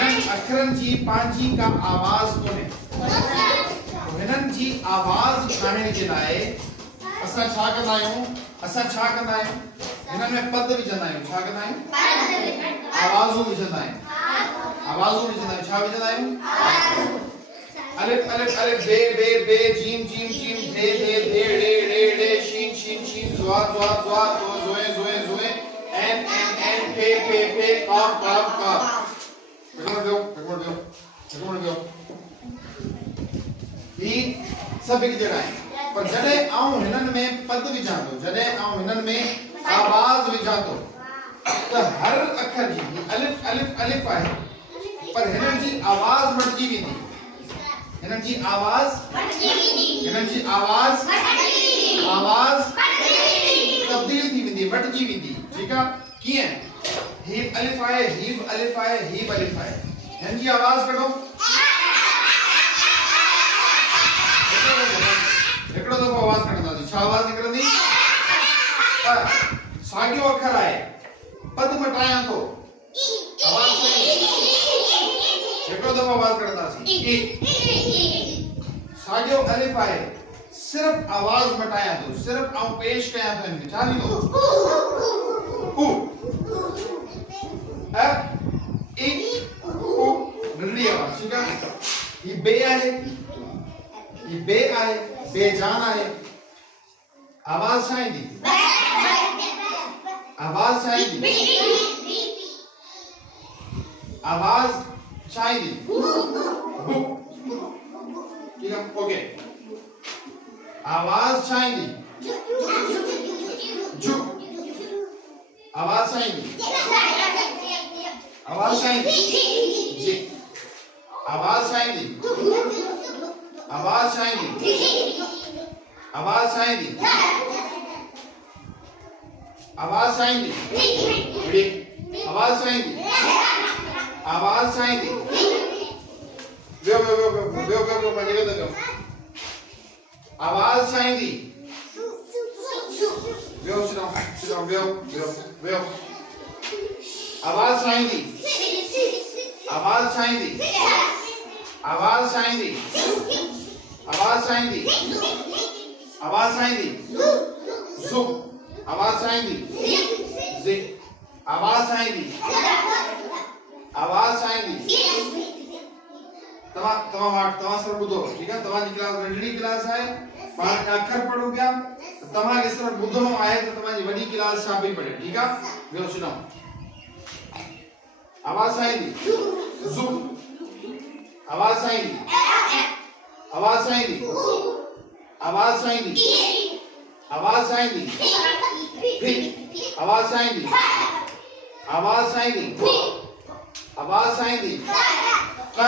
हिननि अखरनि जी पंहिंजी का आवाज़ कोन्हे। हिननि जी आवाज़ ठाहिण जे लाइ असां छा कंदा आहियूं? हिननि में पद विझंदा आहियूं। छा कंदा आहियूं? आवाज़ूं विझंदा आहियूं। छा विझंदा आहियूं? अलिफ अलिफ अलिफ, बे बे बे, जीम जीम जीम, धे धे धे, रे रे रे, शीन शीन शीन, ज़्वा ज़्वा ज़्वा, ज़ोए ज़ोए ज़ोए, एन एन एन, पे पे पे, काफ काफ काफ। हिकिड़ो ही सभु हिकु जहिड़ा आहिनि, पर जॾहिं आऊं हिननि में पद विझां थो, जॾहिं आऊं हिननि में आवाज़ विझां थो, त हर अखर जी अलिफ अलिफ अलिफ आहे, पर हिननि जी आवाज़ मटिजी वेंदी। हिननि जी आवाज़ तब्दील थी वेंदी, मटिजी वेंदी। ठीकु आहे? कीअं? हीब अलिफ आहे, हीब अलिफ आहे, हीब अलिफ आहे। हिननि जी आवाज़ कढो। हिकिड़ो दफ़ो आवाज़ कढंदासीं। छा आवाज़ निकिरंदी? साॻियो अखर आहे, पद मटायां थो, आवाज़ हिकिड़ो दफ़ो आवाज़ कढंदासीं। साॻियो अलिफ आहे, सिर्फ आवाज़ मटायां थो, सिर्फ आऊं पेश कयां थो। हिनखे छा ॾींदो? उ ए ई उ, नंढड़ी आवाज़। ठीकु आहे? ही बे आहे, बेजान आहे। आवाज़ छा ईंदी? आवाज़ छा ईंदी? ठीक है? ओके। आवाज़ छा ईंदी? जु। आवाज़ छा ईंदी? जी। आवाज़ छा ईंदी? आवाज़ छा ईंदी? आवाज़ छा ईंदी? आवाज़ छा ईंदी? आवाज़ छा ईंदी? आवाज़ छा ईंदी? वियो पंहिंजे जॻह ते वियो। आवाज़ छा ईंदी? वियो, सिधो वियो। आवाज़ छा ईंदी? आवाज़ छा ईंदी? आवाज़ छा ईंदी? आवाज़ छा ईंदी? आवाज़ छा ईंदी? ज़ु। आवाज़ छा ईंदी? ज़ि। आवाज़ छा ईंदी? आवाज़ छा ईंदी? तव्हां सभु ॿुधो। ठीकु आहे? तव्हांजी क्लास नंढड़ी क्लास आहे, पाण अखर पढ़ूं पिया, तव्हांखे सिर्फ ॿुधणो आहे त तव्हांजी वॾी क्लास छा पई पढ़े। ठीकु आहे? वियो सुनो। आवाज़ छा ईंदी? ज़ु। आवाज़ छा ईंदी? आवाज़ छा ईंदी? आवाज़ छा ईंदी? आवाज़ छा ईंदी? फी। आवाज़ छा ईंदी? आवाज़ छा ईंदी? आवाज़ छा ईंदी? क।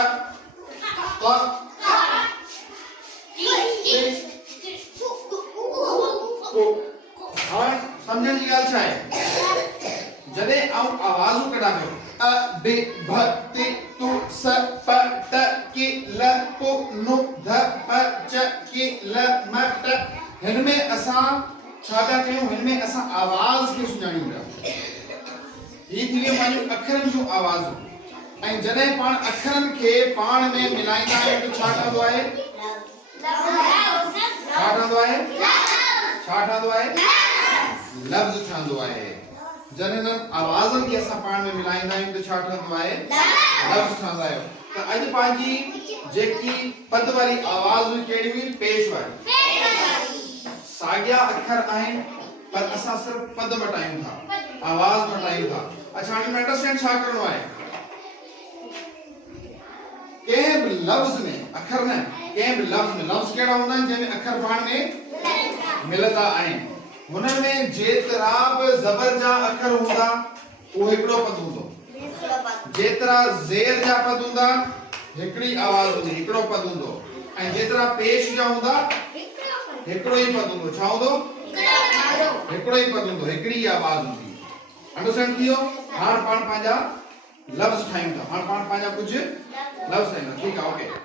हाणे सम्झण जी ॻाल्हि छा आहे? जॾहिं आऊं आवाज़ूं कढां पियो, अ बे भ ते तु स प ट कि ल पु नु ध प च कि ल म ट, हिन में असां छा था कयूं? हिन में असां आवाज़ खे सुञाणियूं पिया। ही थी वियूं पंहिंजूं अखरनि जूं आवाज़ूं। ऐं जॾहिं पाण अखरनि खे पाण में मिलाईंदा आहियूं त छा ठहंदो आहे? लफ़्ज़ ठहंदो आहे। जॾहिं हिननि आवाज़नि खे असां पाण में मिलाईंदा आहियूं त छा ठहंदो आहे? लफ़्ज़ ठहंदा आहियूं। त अॼु पंहिंजी जेकी पद वारी आवाज़ हुई कहिड़ी हुई? पेश वारी। साॻिया अखर आहिनि, पर असां सिर्फ पद मटायूं था, आवाज़ मटायूं था। अच्छा, हाणे अंडरस्टैंड छा करणो आहे? कंहिं बि लफ़्ज़ में अखर न, कंहिं बि लफ़्ज़ में, लफ़्ज़ कहिड़ा हूंदा आहिनि जंहिंमें अखर पाण में मिलंदा आहिनि? हुन में जेतिरा बि ज़बर जा अखर हूंदा उहो हिकिड़ो पद हूंदो, जेतिरा ज़ेर जा पद हूंदा हिकिड़ी आवाज़ हूंदी, हिकिड़ो पद हूंदो, ऐं जेतिरा पेश जा हूंदा हिकिड़ो ई पद हूंदो। छा हूंदो? हिकिड़ो ई पद हूंदो, हिकिड़ी आवाज़ हूंदी। अंडरस्टैंड थियो? हाणे पाण पंहिंजा लफ़्ज़ ठाहियूं था। हाणे पाण पंहिंजा कुझु लफ़्ज़ ठाहींदा। ठीकु आहे? ओके।